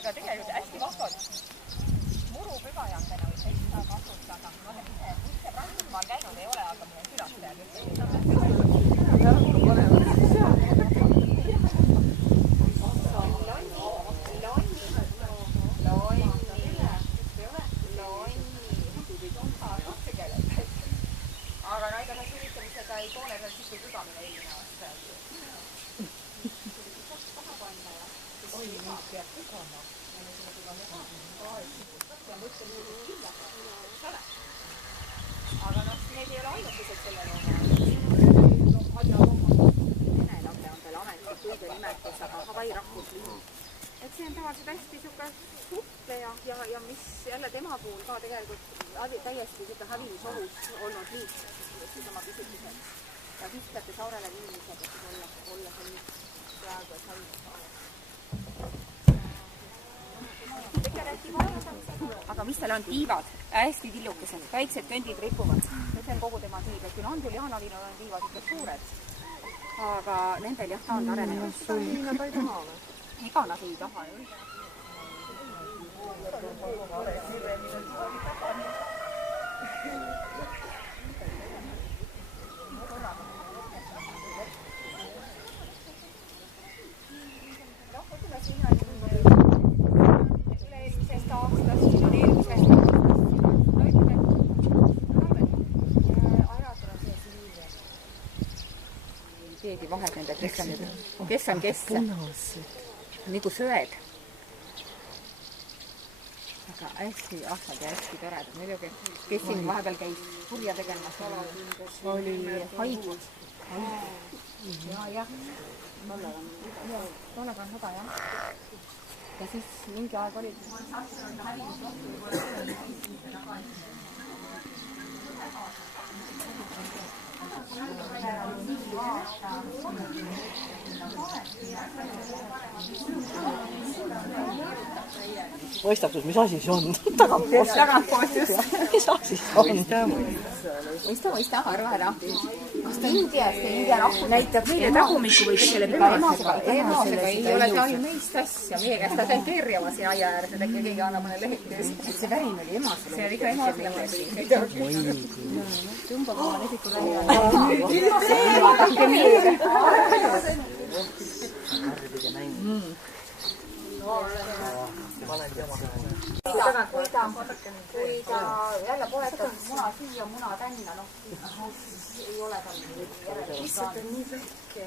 aga tegelikult hästi vahvad murupügajatena võib seda kasutada. Ma olen ise Prantsusmaal käinud ei ole, aga mul on külastajad aga ega nad üritamisega ei poole peal siis kui pügamine eelmine aasta. Oi, nüüd peab pügama. Aga need ei ole ainukesed selle looma. Venelapne on veel ametlik õige nimetus, aga Hawaii rahvusliin. Et see on tavaliselt hästi niisugune supleja ja mis jälle tema puhul ka tegelikult täiesti hävimisohus olnud liik oma püsituseks. Ja viskate saarele inimesed, et olla see nii praegu, et hävimisohus. Aga mis tal on? Tiivad, hästi tillukesed, väiksed köndid ripuvad. See on kogu tema tiib. Küll on küll Jaanavinul on tiivad ikka suured. Aga nendel jah, ta on arenenud. Ega nad ei taha ju. Keegi vahed nende, kes on kes. Nagu söed. Aga hästi ahvad ja hästi toredad. Muidugi, kes siin vahepeal käis kurja tegemas, oli haigus. Ja. Tollega on häda, jah. Ja siis mingi aeg oli Paistab, mis asi see on? Tagantpoolt just. Mis asi see on? Mõista, arva ära. Kas ta India rahvu näitab meile tagumikku või tegeleb emasega ei ole see ainult neist asja. Meie käest ta käib kerjama siin aia ääres, et äkki keegi annab mõne lehekesi. See värin oli emasele. See oli ikka emasele. Tõmbab oma lesiku lähi alla. Kui ta jälle poetab muna siia, muna tänna, ei ole tal järele. Lihtsalt on nii väike.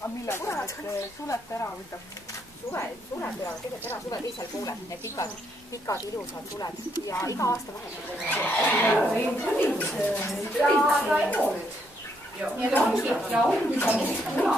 Aga millega need sulete ära võtab? Suled peavad tegelikult ära suve teisel poolel. Need pikad ilusad suled. Ja iga aasta vahetab. Ja ta ei ole. Nii et ongi ja ongi ta muna.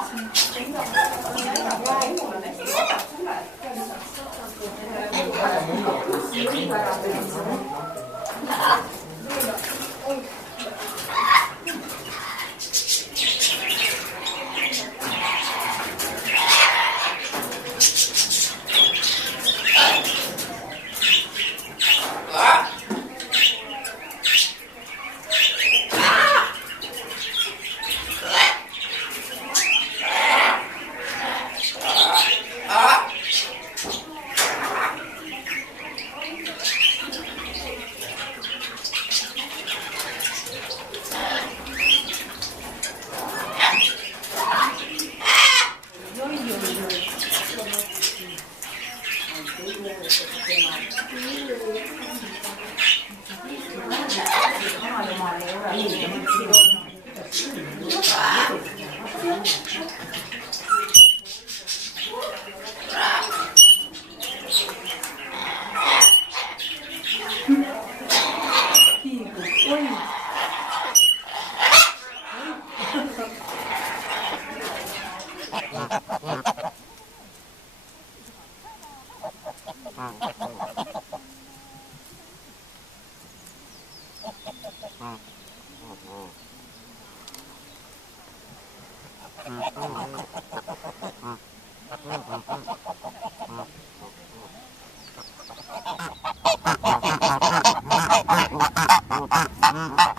Mm-hmm.